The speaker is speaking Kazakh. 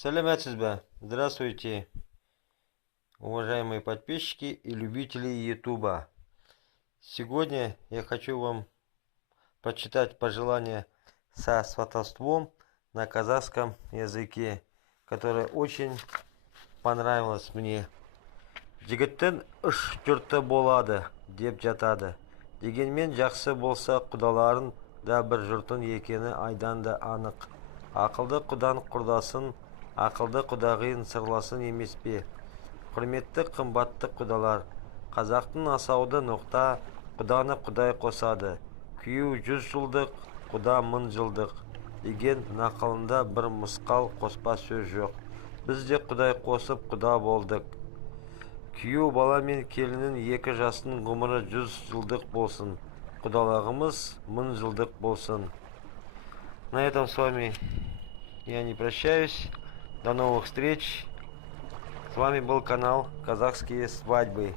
Саламатсызба. Здравствуйте, уважаемые подписчики и любители Ютуба. Сегодня я хочу вам прочитать пожелания со сватовством на казахском языке, которое очень понравилось мне. Жігіттің үш жұрты болады деп жатады. Дегенмен жақсы болса құдаларын да бір жұртын екені айдан да анық. Ақылды құдан құрдасын, ақылды құдағиын сырласын емес пе? Құрметті қымбатты құдалар, қазақтың асауды ноқта, құданы құдай қосады. Күйеу 100 жылдық, құда 1000 жылдық деген нақылында бір мысқал қоспа сөз жоқ. Біз де құдай қосып құда болдық. Күйеу бала мен келіннің екі жастың ғұмыры 100 жылдық болсын. Құдалығымыз 1000 жылдық болсын. На этом с вами я не прощаюсь. До новых встреч. С вами был канал Казахские свадьбы.